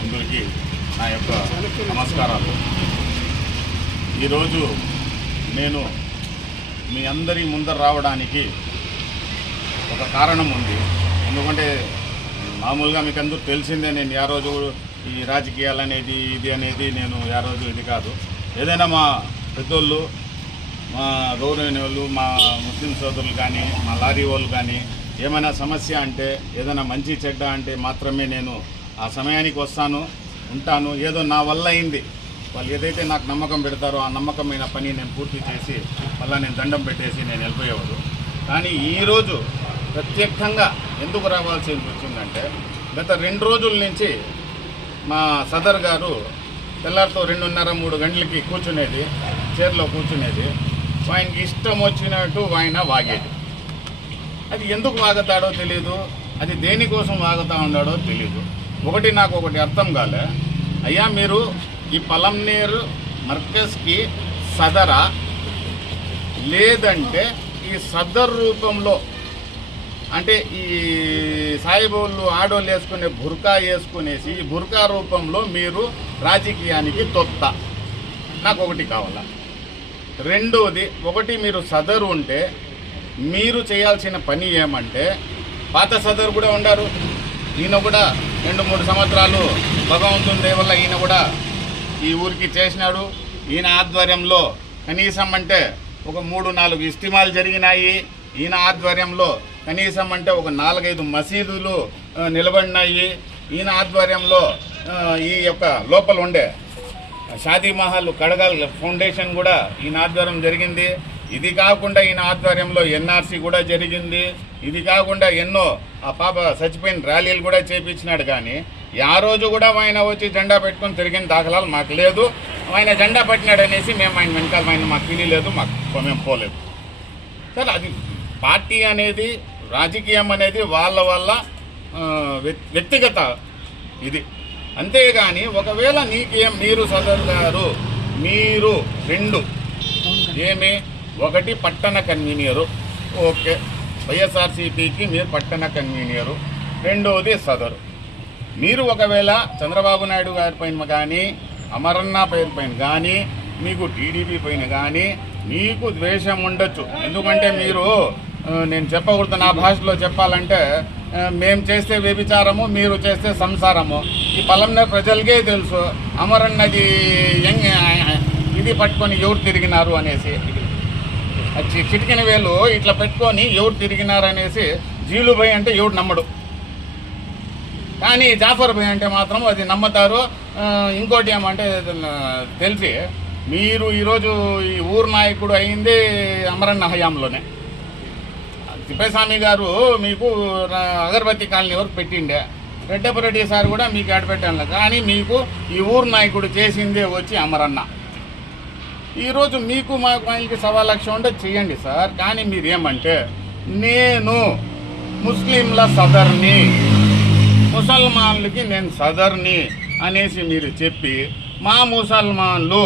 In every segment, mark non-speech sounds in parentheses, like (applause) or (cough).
అందరికీ నా యొక్క నమస్కారాలు. ఈరోజు నేను మీ అందరి ముందర రావడానికి ఒక కారణం ఉంది. ఎందుకంటే మామూలుగా మీకు అందరూ తెలిసిందే నేను ఆ రోజు ఈ రాజకీయాలు అనేది ఇది అనేది నేను ఆ రోజు ఇది కాదు. ఏదైనా మా పెద్దోళ్ళు మా గౌరవైన వాళ్ళు మా ముస్లిం సోదరులు కానీ మా లారీ వాళ్ళు కానీ ఏమైనా సమస్య అంటే ఏదైనా మంచి చెడ్డ అంటే మాత్రమే నేను ఆ సమయానికి వస్తాను ఉంటాను. ఏదో నా వల్ల అయింది. వాళ్ళు ఏదైతే నాకు నమ్మకం పెడతారో ఆ నమ్మకమైన పని నేను పూర్తి చేసి మళ్ళీ నేను దండం పెట్టేసి నేను వెళ్ళిపోయేవాడు. కానీ ఈరోజు ప్రత్యేకంగా ఎందుకు రావాల్సి వచ్చిందంటే గత రెండు రోజుల నుంచి మా సదర్ గారు తెల్లారితో రెండున్నర మూడు గంటలకి కూర్చునేది చైర్లో కూర్చునేది. ఆయనకి ఇష్టం వచ్చినట్టు ఆయన వాగేది. అది ఎందుకు వాగుతాడో తెలియదు అది దేనికోసం వాగుతా ఉన్నాడో తెలియదు ఒకటి నాకు ఒకటి అర్థం కాలే. అయ్యా మీరు ఈ పలంనేరు మర్కజ్కి సదరా? లేదంటే ఈ సదర్ రూపంలో అంటే ఈ సాయిబోళ్ళు ఆడోళ్ళు వేసుకునే బుర్కా వేసుకునేసి ఈ బుర్కా రూపంలో మీరు రాజకీయానికి తొత్త. నాకు ఒకటి కావాలా? రెండోది ఒకటి మీరు సదరు ఉంటే మీరు చేయాల్సిన పని ఏమంటే పాత సదరు కూడా ఉండారు. ఈయన కూడా రెండు మూడు సంవత్సరాలు భగవంతుని వల్ల ఈయన కూడా ఈ ఊరికి చేసినాడు. ఈయన ఆధ్వర్యంలో కనీసం అంటే ఒక మూడు నాలుగు ఇస్తిమాలు జరిగినాయి. ఈయన ఆధ్వర్యంలో కనీసం అంటే ఒక నాలుగైదు మసీదులు నిలబడినాయి. ఈయన ఆధ్వర్యంలో ఈ యొక్క లోపల ఉండే షాదీ మహల్ కడగాల్ ఫౌండేషన్ కూడా ఈయన ఆధ్వర్యం జరిగింది. ఇది కాకుండా ఈయన ఆధ్వర్యంలో ఎన్ఆర్సీ కూడా జరిగింది. ఇది కాకుండా ఎన్నో ఆ పాప చచ్చిపోయిన ర్యాలీలు కూడా చేపించినాడు కానీ ఆ రోజు కూడా ఆయన వచ్చి జెండా పెట్టుకొని తిరిగిన దాఖలాలు మాకు లేదు. ఆయన జెండా పట్టినాడు అనేసి మేము ఆయన వెనకాల ఆయన మాకు తెలియలేదు మాకు మేము పోలేదు. సరే అది పార్టీ అనేది రాజకీయం అనేది వాళ్ళ వల్ల వ్యక్- వ్యక్తిగత ఇది. అంతేగాని ఒకవేళ నీకేం మీరు సదరుగారు మీరు రెండు. ఏమి? ఒకటి పట్టణ కన్వీనియరు. ఓకే. వైఎస్ఆర్సీపీకి మీరు పట్టణ కన్వీనియరు. రెండవది సదరు. మీరు ఒకవేళ చంద్రబాబు నాయుడు గారి పైన కానీ అమరన్న పేరు పైన కానీ మీకు టీడీపీ పైన కానీ మీకు ద్వేషం ఉండొచ్చు. ఎందుకంటే మీరు నేను చెప్పకూడదు నా భాషలో చెప్పాలంటే మేము చేస్తే వ్యభిచారము మీరు చేస్తే సంసారము. ఈ పలంలో ప్రజలకే తెలుసు. అమరన్నది యంగ్ ఇది పట్టుకొని ఎవరు తిరిగినారు అనేసి. చి- చిటికిన వేలు ఇట్లా పెట్టుకొని ఎవరు తిరిగినారు అనేసి జీలుభాయ్ అంటే ఎవడు నమ్మడు. కానీ జాఫర్ భాయ్ అంటే మాత్రం అది నమ్ముతారు. ఇంకోటి ఏమంటే తెలిసి మీరు ఈరోజు ఈ ఊరు నాయకుడు అయింది అమరన్న హయాంలోనే. తిప్పేస్వామి గారు మీకు అగరబత్తి కాలనీ వరకు పెట్టిండే. రెడ్డపరెడ్డి సార్ కూడా మీకు యాడ్ కానీ మీకు ఈ ఊరు నాయకుడు చేసిందే వచ్చి అమరన్న. ఈరోజు మీకు మాకు ఆయనకి సవా లక్ష ఉంటే చేయండి సార్. కానీ మీరు ఏమంటే నేను ముస్లింల సదర్ని ముసల్మాన్లకి నేను సదర్ని అనేసి మీరు చెప్పి మా ముసల్మాన్లు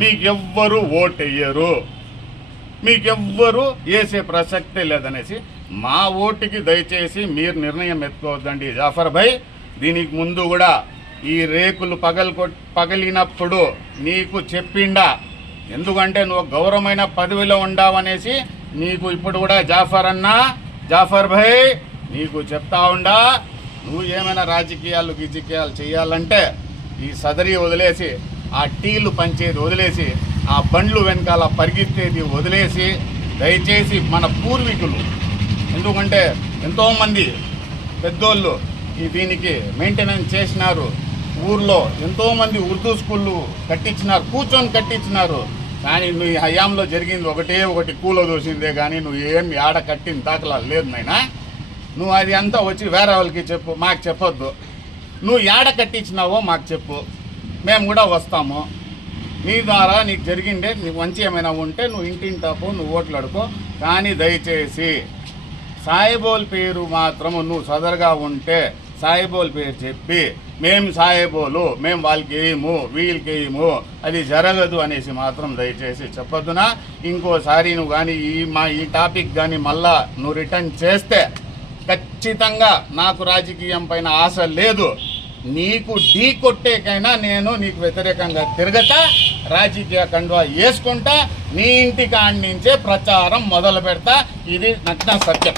మీకెవ్వరు ఓటెయ్యరు. మీకెవ్వరు వేసే ప్రసక్తే లేదనేసి మా ఓటుకి దయచేసి మీరు నిర్ణయం ఎత్తుకోవద్దండి. జాఫర్ భాయ్ దీనికి ముందు కూడా ఈ రేకులు పగలు పగిలినప్పుడు నీకు చెప్పిండా? ఎందుకంటే నువ్వు గౌరవమైన పదవిలో ఉండావనేసి నీకు ఇప్పుడు కూడా జాఫర్ అన్నా? జాఫర్ భాయ్ నీకు చెప్తా ఉండా? నువ్వు ఏమైనా రాజకీయాలు గిజకీయాలు చేయాలంటే ఈ సదరి వదిలేసి ఆ టీలు పంచేది వదిలేసి ఆ బండ్లు వెనకాల పరిగెత్తేది వదిలేసి దయచేసి మన పూర్వీకులు ఎందుకంటే ఎంతోమంది పెద్దోళ్ళు ఈ దీనికి మెయింటెనెన్స్ చేసినారు. ఊర్లో ఎంతోమంది ఉర్దూ స్కూళ్ళు కట్టించినారు కూర్చొని కట్టించినారు కానీ నువ్వు హయాంలో జరిగింది ఒకటే ఒకటి కూలో దోసిందే కానీ నువ్వు ఏం ఆడ కట్టిన దాఖలా లేదు నాయనా. నువ్వు అది అంతా వచ్చి వేరే వాళ్ళకి చెప్పు మాకు చెప్పొద్దు. నువ్వు ఏడ కట్టించినావో మాకు చెప్పు. మేము కూడా వస్తాము. నీ ద్వారా నీకు జరిగిండే నీకు మంచి ఏమైనా ఉంటే నువ్వు ఇంటింటాపు నువ్వు ఓట్లు అడుకో. కానీ దయచేసి సాయిబోల్ పేరు మాత్రము నువ్వు సదరుగా ఉంటే సాయిబోల్ పేరు చెప్పి మేము సాయిబోలు మేము వాళ్ళకి వేయము వీళ్ళకి వేయము అది జరగదు అనేసి మాత్రం దయచేసి చెప్పొద్దునా? ఇంకోసారి నువ్వు కానీ ఈ మా ఈ టాపిక్ కానీ మళ్ళా నువ్వు రిటర్న్ చేస్తే ఖచ్చితంగా నాకు రాజకీయం పైన ఆశ లేదు. నీకు ఢీ కొట్టేకైనా నేను నీకు వ్యతిరేకంగా తిరగతా రాజకీయ కండువా వేసుకుంటా నీ ఇంటి కాడి నుంచే ప్రచారం మొదలు పెడతా ఇది నచ్చిన సత్యం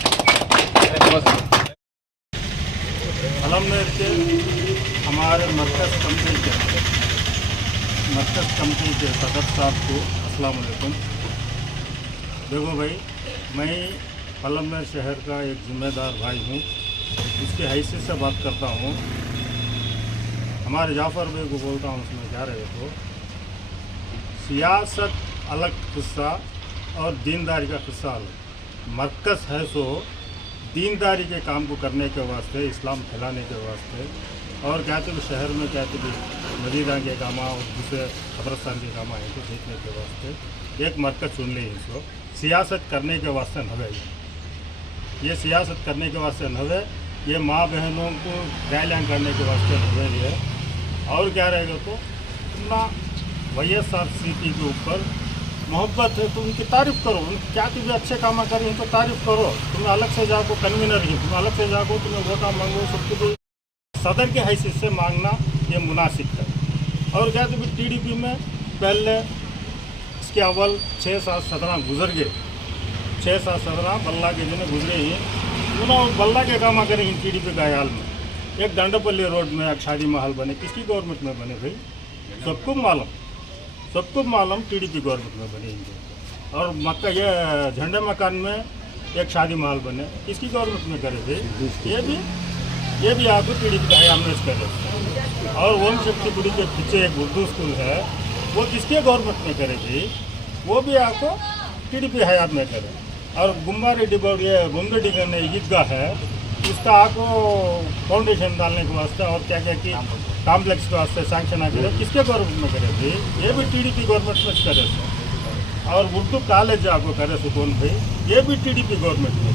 अलमनेर के हमारे मरकज़ कमेटी के मरकज़ कमेटी के सदर साहब को अस्सलाम वालेकुम देखो भाई मैं अलमनेर शहर का एक जिम्मेदार भाई हूँ इसकी हैसियत से बात करता हूँ हमारे जाफ़र भाई को बोलता हूँ, उसमें क्या रहे तो सियासत अलग हिस्सा और दीनदारी का हिस्सा अलग। मरकज़ है सो, दीनदारी के काम को करने के वास्ते, इस्लाम फैलाने के वास्ते, और कहते भी शहर में कहते भी मदीदा के कामा और दूसरे कब्रस्तान के कामा है तो देखने के वास्ते, एक मरकज चुन ली इसको सियासत करने के वास्ते नवे ये सियासत करने के वास्ते नवे ये माँ बहनों को गायलान करने के वास्ते नवे ये और क्या रहेगा तो अपना Y S R C P के ऊपर मोहब्बत है तो उनकी तारीफ़ करो। उन क्या तुम्हें अच्छे काम करें उनको तारीफ़ करो। तुम्हें अलग से जाको कन्वीनर ही तुम अलग से जाको, तुम्हें वोटा मांगो, सब कुछ। सदर के हैसियत से मांगना ये मुनासिब है। और क्या तो टी डी पी में पहले इसके अव्वल छः सात सत्रह गुजर गए। छः सात सत्रह बल्ला के दिन गुजरे ही, उन्होंने बल्ला के काम करें टी डी पी गायाल में। एक दंडपल्ली रोड में एक शादी महल बने, किसकी गवर्नमेंट में बने भाई? सबको मालूम। सबको मालूम टीडीपी गवर्नमेंट में बनी इनके। और मक्का, ये झंडे मकान में एक शादी महल बने। किसकी गवर्नमेंट में करे थे ये भी ये भी आपको टीडीपी का हयात में करे। और ओम शक्ति गुड़ी के पीछे एक उर्दू स्कूल है, वो किसके गवर्नमेंट में करे थे वो भी आपको टीडीपी हयात में करे। और गुम्बारी डिबोर ये गुंगडी करने ईदगाह है इसका आपको फाउंडेशन डालने के वास्ते और क्या क्या की कॉम्प्लेक्स के वास्ते सैंक्शन आ करे। किसके गवर्नमेंट में करे थे ये भी टीडीपी गवर्नमेंट में करे थे और उर्दू कॉलेज आपको करे सुकून भाई। ये भी टीडीपी गवर्नमेंट में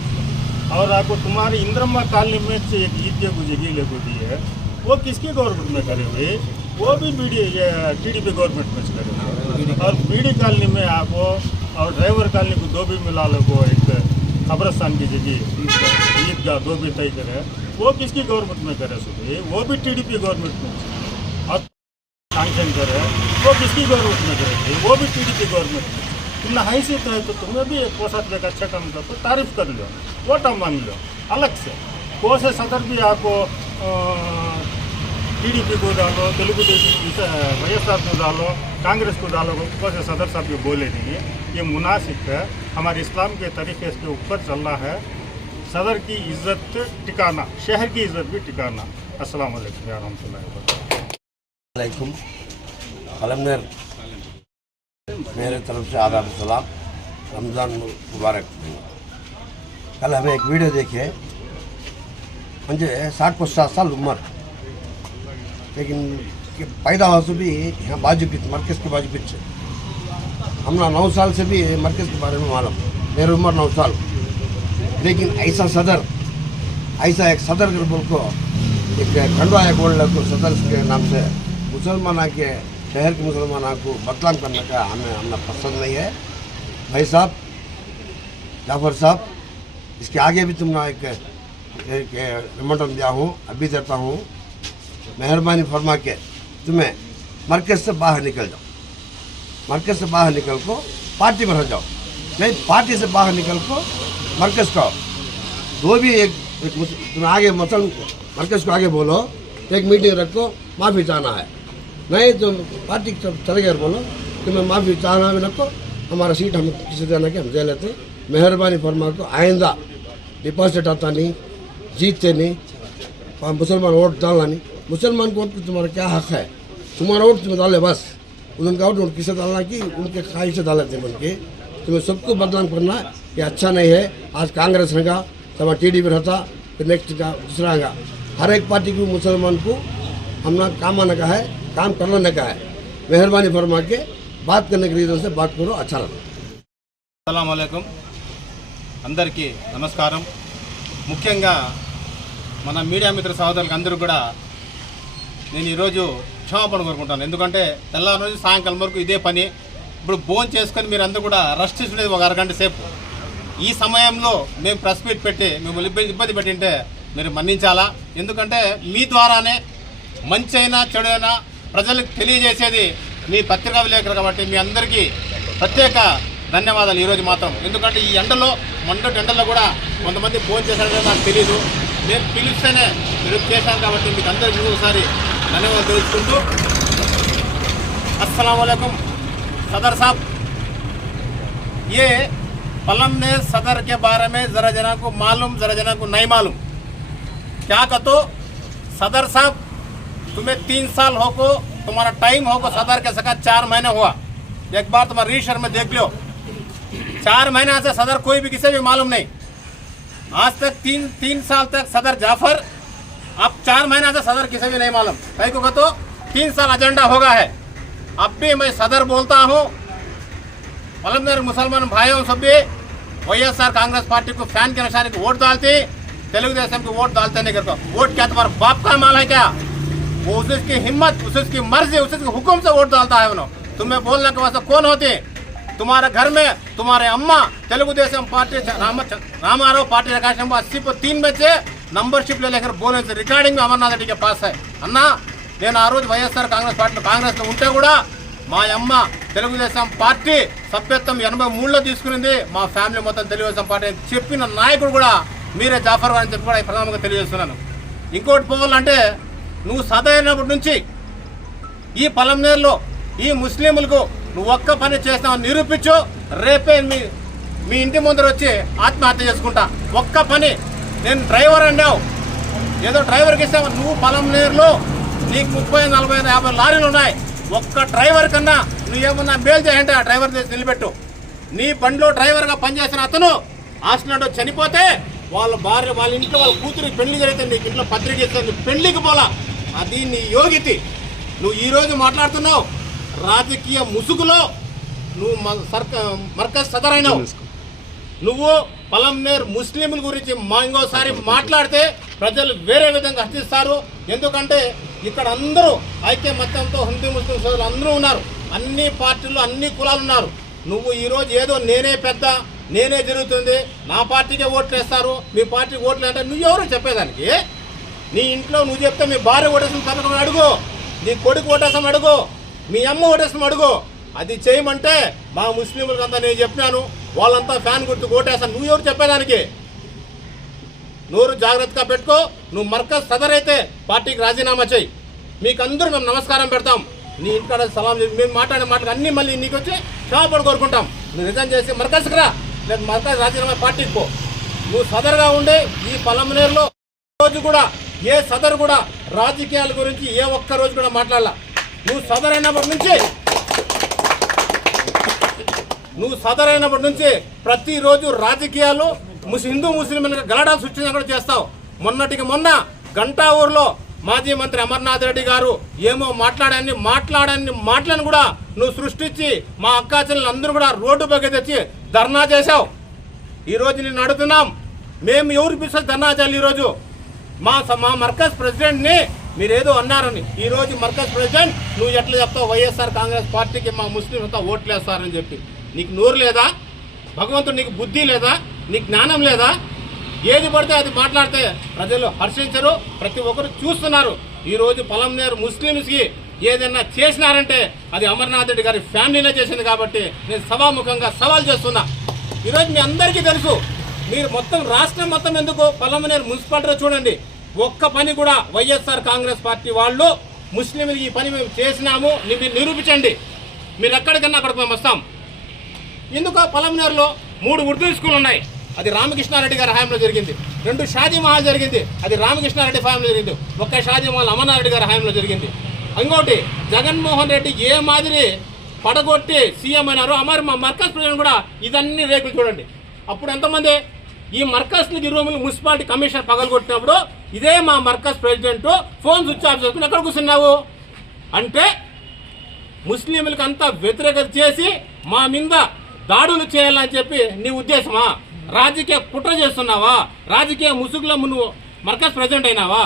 और आपको तुम्हारी इंद्रम्मा कॉलोनी में से एक ईद को जगह ले दी है। वो किसके गवर्नमेंट में करे हुए वो भी बीडी टीडीपी गवर्नमेंट में करे। और बीडी कॉलोनी में आपको और ड्राइवर कॉलोनी को दो भी मिला लो एक कब्रस्तान की जगह ईदगाह दो भी तय करे वो किसकी गवर्नमेंट में करे सुबह वो भी टीडीपी गवर्नमेंट में। सैंक्शन करे। वो किसकी गवर्नमेंट में करे वो भी टीडीपी गवर्नमेंट में। तुमने हैसियत है तो तुम्हें भी एक पोशाक लेकर अच्छा काम कर तो तारीफ़ कर लो वोटा मांग लो अलग से। से सदर भी आपको टीडीपी को डालो, तेलुगु देशम वाई को डालो, कांग्रेस को डालो ऊपर से सदर साहब ये बोले नहीं। ये मुनासिब है। हमारे इस्लाम के तरीके इसके ऊपर चल रहा है। सदर की इज़्ज़त टिकाना, शहर की इज़्ज़त भी टिकाना। अस्सलाम वालेकुम मेरे तरफ़ से आदाब सलाम। रमज़ान मुबारक। कल हमें एक वीडियो देखे मुझे साठ पचास साल उम्र। लेकिन पैदा से भी यहाँ बाजू पिच मरकज़ के बाजू हम ना नौ साल से भी मरकज़ के बारे में मालूम। मेरी उम्र नौ साल। लेकिन ऐसा सदर, ऐसा एक सदर के बोल को एक खंडवा, एक बोल को सदर के नाम से मुसलमान के शहर के मुसलमान को बदलाम करने का हमें हमें पसंद नहीं है। भाई साहब, जाफ़र साहब, इसके आगे भी तुमने एक एक रिमोटन दिया हूँ, अभी देता हूँ। मेहरबानी फरमा के तुम्हें मरकज से बाहर निकल जाओ। मरकज से बाहर निकल को पार्टी में रह जाओ। नहीं पार्टी से बाहर निकल को मरकज का वो भी एक, एक तुम आगे मसल मरकज को आगे बोलो एक मीटिंग रखो माफ़ी चाहना है। नहीं तो पार्टी तरफ़ चले गए बोलो तुम्हें माफ़ी चाहना भी रखो हमारा सीट हम किसी देना के हम दे लेते। मेहरबानी फरमा को आइंदा डिपॉजिट आता नहीं जीतते नहीं मुसलमान वोट डालना नहीं। मुसलमान को वोट पे तुम्हारा क्या हक है तुम्हारा वोट तुम्हें डाले बस उनका वोट उन किसे डालना कि उनके ख्वाहिश से डाले थे बन के तुम्हें सबको बदनाम करना ये अच्छा नहीं है आज कांग्रेस रहेगा तब टी डी रहता फिर नेक्स्ट का दूसरा आएगा हर एक पार्टी को मुसलमान को हमने काम आने का है काम करने का है मेहरबानी फरमा के बात करने के रीज़न से बात करो अच्छा लगा అస్సలం అందరికీ నమస్కారం ముఖ్యంగా మన మీడియా మిత్ర సహోదరులకు అందరూ కూడా నేను ఈరోజు క్షమాపణ కోరుకుంటాను. ఎందుకంటే తెల్లారి రోజు సాయంకాలం వరకు ఇదే పని. ఇప్పుడు భోజనం చేసుకొని మీరు అందరూ కూడా రెస్ట్ తీసుకునేది ఒక అరగంట సేపు. ఈ సమయంలో మేము ప్రెస్ మీట్ పెట్టి మిమ్మల్ని ఇబ్బంది ఇబ్బంది పెట్టింటే మీరు మన్నించాలా? ఎందుకంటే మీ ద్వారానే మంచి అయినా చెడు అయినా ప్రజలకు తెలియజేసేది మీ పత్రికా విలేకరు కాబట్టి మీ అందరికీ ప్రత్యేక ధన్యవాదాలు ఈరోజు మాత్రం. ఎందుకంటే ఈ ఎండలో మొండటి ఎండలో కూడా కొంతమంది ఫోన్ చేశారో నాకు తెలియదు నేను పిలిస్తేనే మీరు చేశాను కాబట్టి మీకు అందరికీ ఒకసారి ధన్యవాదాలు తెలుసుకుంటూ असलकुम सदर साहब ये पलम ने सदर के बारे में ज़रा जना को मालूम ज़रा जना को नहीं मालूम क्या कहो सदर साहब तुम्हें तीन साल हो को तुम्हारा टाइम हो को सदर के सका चार महीने हुआ एक बार तुम्हारा रीशर में देख लो चार महीने से सदर कोई भी किसी भी मालूम नहीं आज तक तीन तीन साल तक सदर जाफ़र, अब चार महीना से सदर किसी भी नहीं मालूम। कहीं को कह तो तीन साल एजेंडा होगा है। अब भी मैं सदर बोलता हूँ मतलब मेरे मुसलमान भाइयों सब भी वाई कांग्रेस पार्टी को फ़ैन के निशाने को वोट डालती, तेलुगु देशम को वोट डालते नहीं करता। वोट क्या तुम्हारा बाप का माल है क्या? वो उसकी हिम्मत, उसकी मर्ज़ी उस उसके हुक्म से वोट डालता है उन्होंने। तुम्हें बोलने के वास्ते कौन होते? తుమార ఘర్మే తుమారే అమ్మ Telugu Desam party Rama Ramarao party Ramarao party తీన్ अस्सी నంబర్షిప్లో లేక రికార్డింగ్ అమర్నాథ్ రెడ్డికి పాస్ అయ్యి అన్నా నేను ఆ రోజు వైఎస్ఆర్ కాంగ్రెస్ పార్టీ కాంగ్రెస్లో ఉంటే కూడా మా అమ్మ తెలుగుదేశం పార్టీ సభ్యత్వం ఎనభై మూడులో తీసుకునింది మా ఫ్యామిలీ మొత్తం తెలుగుదేశం పార్టీ చెప్పిన నాయకుడు కూడా మీరే జాఫర్ అని చెప్పి కూడా ప్రధానంగా తెలియజేస్తున్నాను ఇంకోటి పోవాలంటే నువ్వు సదైనప్పటి నుంచి ఈ పొలంనేరులో ఈ ముస్లింలకు నువ్వు ఒక్క పని చేస్తావు నిరూపించు. రేపే మీ మీ ఇంటి ముందర వచ్చి ఆత్మహత్య చేసుకుంటా. ఒక్క పని నేను డ్రైవర్ అన్నావు. ఏదో డ్రైవర్కి ఇస్తావు? నువ్వు పొలం పలంనేరులో నీకు ముప్పై నలభై యాభై లారీలు ఉన్నాయి. ఒక్క డ్రైవర్ కన్నా నువ్వేమన్నా మేలు చేయంటే ఆ డ్రైవర్ చేసి నిలబెట్టు. నీ బండిలో డ్రైవర్గా పనిచేసిన అతను హాస్టల్లో చనిపోతే వాళ్ళ భార్య వాళ్ళ ఇంట్లో వాళ్ళ కూతురికి పెళ్ళి జరిగితే నీకు ఇంట్లో పత్రిక ఇస్తే నువ్వు పెళ్ళికి పోలా. అది నీ యోగితి. నువ్వు ఈరోజు మాట్లాడుతున్నావు. రాజకీయ ముసుగులో నువ్వు సర్క మర్కజ్ సదరైనావు. నువ్వు పలంనేర్ ముస్లింల గురించి మా ఇంకోసారి మాట్లాడితే ప్రజలు వేరే విధంగా హర్చిస్తారు ఎందుకంటే ఇక్కడ అందరూ ఐక్యమత్యంతో హిందూ ముస్లిం సోదరులు అందరూ ఉన్నారు. అన్ని పార్టీలు అన్ని కులాలు ఉన్నారు. నువ్వు ఈరోజు ఏదో నేనే పెద్ద నేనే జరుగుతుంది. నా పార్టీకే ఓట్లు వేస్తారు మీ పార్టీకి ఓట్లు అంటే నువ్వు ఎవరు చెప్పేదానికి? నీ ఇంట్లో నువ్వు చెప్తే మీ భార్య ఓటేసిన సంతకం అడుగు. నీ కొడుకు ఓటేసం అడుగు. మీ అమ్మ ఓటేస్తాం అడుగు. అది చేయమంటే మా ముస్లింలకు అంతా నేను చెప్పినాను. వాళ్ళంతా ఫ్యాన్ గుర్తు ఓటేస్తాను నువ్వు ఎవరు చెప్పేదానికి? నోరు జాగ్రత్తగా పెట్టుకో. నువ్వు మర్కజ్ సదర్ అయితే పార్టీకి రాజీనామా చేయి. మీకు అందరూ మేము నమస్కారం పెడతాం. నీ ఇంటికాడ సలాం చెప్పి మేము మాట్లాడే మాటలు అన్నీ మళ్ళీ నీకు వచ్చి క్షమాపణ కోరుకుంటాం. నువ్వు నిజం చేసి మర్కజ్కి రా. లేదు మర్కజ్ రాజీనామా పార్టీకి పో. నువ్వు సదరుగా ఉండే ఈ పలంనేరులో రోజు కూడా ఏ సదరు కూడా రాజకీయాల గురించి ఏ ఒక్క రోజు కూడా మాట్లాడాల. నువ్వు సదర్ అయినప్పటి నుంచి నువ్వు సదర్ అయినప్పటి నుంచి ప్రతిరోజు రాజకీయాలు ముస్ హిందూ ముస్లింలకు గలడాలు సృష్టించడం కూడా చేస్తావు. మొన్నటికి మొన్న గంటా ఊర్లో మాజీ మంత్రి అమర్నాథ్ రెడ్డి గారు ఏమో మాట్లాడాన్ని మాట్లాడాన్ని మాటలను కూడా నువ్వు సృష్టించి మా అక్కా అందరూ కూడా రోడ్డు పైకి తెచ్చి ధర్నా చేశావు. ఈరోజు నేను అడుగుతున్నాం. మేము ఎవరు పిలిస్తే ధర్నా చేయాలి ఈరోజు మా మా మర్కజ్ ప్రెసిడెంట్ని మీరు ఏదో అన్నారని ఈరోజు మర్కజ్ ప్రెసిడెంట్ నువ్వు ఎట్లా చెప్తావు? వైఎస్ఆర్ కాంగ్రెస్ పార్టీకి మా ముస్లిం అంతా ఓట్లు వేస్తారని చెప్పి. నీకు నోరు లేదా? భగవంతుడు నీకు బుద్ధి లేదా? నీకు జ్ఞానం లేదా? ఏది పడితే అది మాట్లాడితే ప్రజలు హర్షించరు ప్రతి ఒక్కరు చూస్తున్నారు. ఈరోజు పొలంనేరు ముస్లిమ్స్కి ఏదైనా చేసినారంటే అది అమర్నాథ్ రెడ్డి గారి ఫ్యామిలీనే చేసింది కాబట్టి నేను సభాముఖంగా సవాల్ చేస్తున్నా. ఈరోజు మీ అందరికీ తెలుసు మీరు మొత్తం రాష్ట్రం మొత్తం ఎందుకు పలమనేరు మున్సిపాలిటీలో చూడండి. ఒక్క పని కూడా వైఎస్ఆర్ కాంగ్రెస్ పార్టీ వాళ్ళు ముస్లింలకి ఈ పని మేము చేసినాము మీరు నిరూపించండి. మీరు ఎక్కడికన్నా అక్కడికి మేము వస్తాం. ఎందుకు పలమనేరులో మూడు ఉర్దూ స్కూల్ ఉన్నాయి? అది రామకృష్ణారెడ్డి గారి హయాంలో జరిగింది. రెండు షాదీ మహల్ జరిగింది. అది రామకృష్ణారెడ్డి హయాంలో జరిగింది. ఒక్క షాదీ మహల్ అమర్నారెడ్డి గారి హయాంలో జరిగింది. ఇంకోటి జగన్మోహన్ రెడ్డి ఏ మాదిరి పడగొట్టి సీఎం అయినారో అమర్ మా మర్కజ్ ప్రజలు కూడా ఇదన్నీ రేకులు చూడండి. అప్పుడు ఎంతమంది ఈ మర్కజ్ రూములు మున్సిపాలిటీ కమిషన్ పగలగొట్టినప్పుడు ఇదే మా మర్కజ్ ప్రెసిడెంట్ ఫోన్ స్విచ్ ఆఫ్ చేసుకుని ఎక్కడ కూర్చున్నావు? అంటే ముస్లింలకు అంతా వ్యతిరేకత చేసి మా మీద దాడులు చేయాలని చెప్పి నీ ఉద్దేశమా? రాజకీయ కుట్ర చేస్తున్నావా? రాజకీయ ముసుగులో నువ్వు మర్కజ్ ప్రెసిడెంట్ అయినావా?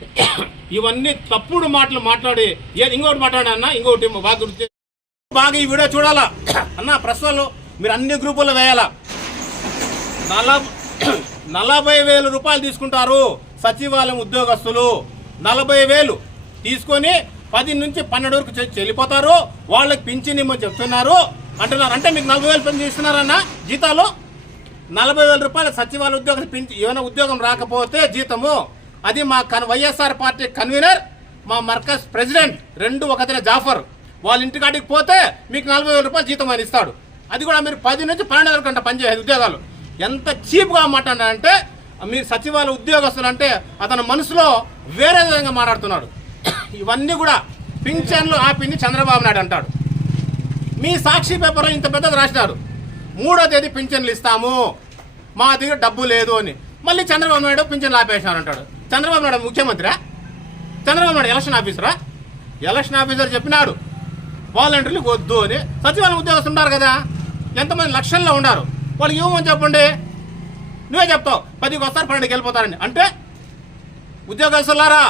(coughs) ఇవన్నీ తప్పుడు మాటలు మాట్లాడి ఏది ఇంకోటి మాట్లాడా అన్న? ఇంకోటి బాగా గుర్తు బాగా ఈ వీడియో చూడాలా? (coughs) అన్న ప్రశ్నలు మీరు అన్ని గ్రూపుల్లో వేయాలా? నలభై నలభై వేల రూపాయలు తీసుకుంటారు సచివాలయం ఉద్యోగస్తులు. నలభై వేలు తీసుకొని పది నుంచి పన్నెండు వరకు చెల్లిపోతారు. వాళ్ళకి పింఛన్ ఇమ్మని చెప్తున్నారు. అంటున్నారు. అంటే మీకు నలభై వేలు పెంచి ఇస్తున్నారన్న జీతాలు? నలభై వేల రూపాయలు సచివాలయ ఉద్యోగం పింఛ ఏమైనా ఉద్యోగం రాకపోతే జీతము. అది మా కన్ వైఎస్ఆర్ పార్టీ కన్వీనర్ మా మర్కజ్ ప్రెసిడెంట్ రెండు ఒకతనే జాఫర్. వాళ్ళ ఇంటికాడికి పోతే మీకు నలభై వేల రూపాయలు జీతం అని ఇస్తాడు. అది కూడా మీరు పది నుంచి పన్నెండు వరకు అంట పనిచేయాలి ఉద్యోగాలు. ఎంత చీప్గా మాట్లాడారంటే మీరు సచివాలయ ఉద్యోగస్తులు అంటే అతని మనసులో వేరే విధంగా మాట్లాడుతున్నాడు. ఇవన్నీ కూడా పింఛన్లు ఆపింది చంద్రబాబు నాయుడు అంటాడు. మీ సాక్షి పేపర్లో ఇంత పెద్దది రాసినారు. మూడో తేదీ పింఛన్లు ఇస్తాము. మా దగ్గర డబ్బు లేదు అని. మళ్ళీ చంద్రబాబు నాయుడు పింఛన్లు ఆపేసినారు అంటాడు. చంద్రబాబు నాయుడు ముఖ్యమంత్రిరా? చంద్రబాబు నాయుడు ఎలక్షన్ ఆఫీసరా ఎలక్షన్ ఆఫీసర్ చెప్పినాడు. వాలంటీర్లు వద్దు అని. సచివాలయం ఉద్యోగస్తులు ఉన్నారు కదా. ఎంతమంది లక్షల్లో ఉన్నారు. వాళ్ళకి ఇవ్వమని చెప్పండి. నువ్వే చెప్తావు. పదికి వస్తారు పన్నెండుకి వెళ్ళిపోతారని. అంటే ఉద్యోగస్తులారా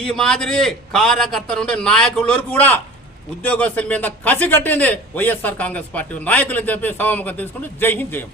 ఈ మాదిరి కార్యకర్త నుండి నాయకుల వరకు కూడా ఉద్యోగస్తుల మీద కసి కట్టింది వైఎస్ఆర్ కాంగ్రెస్ పార్టీ నాయకులు అని చెప్పి సమాముఖం తీసుకుంటూ జై హింద్ జయం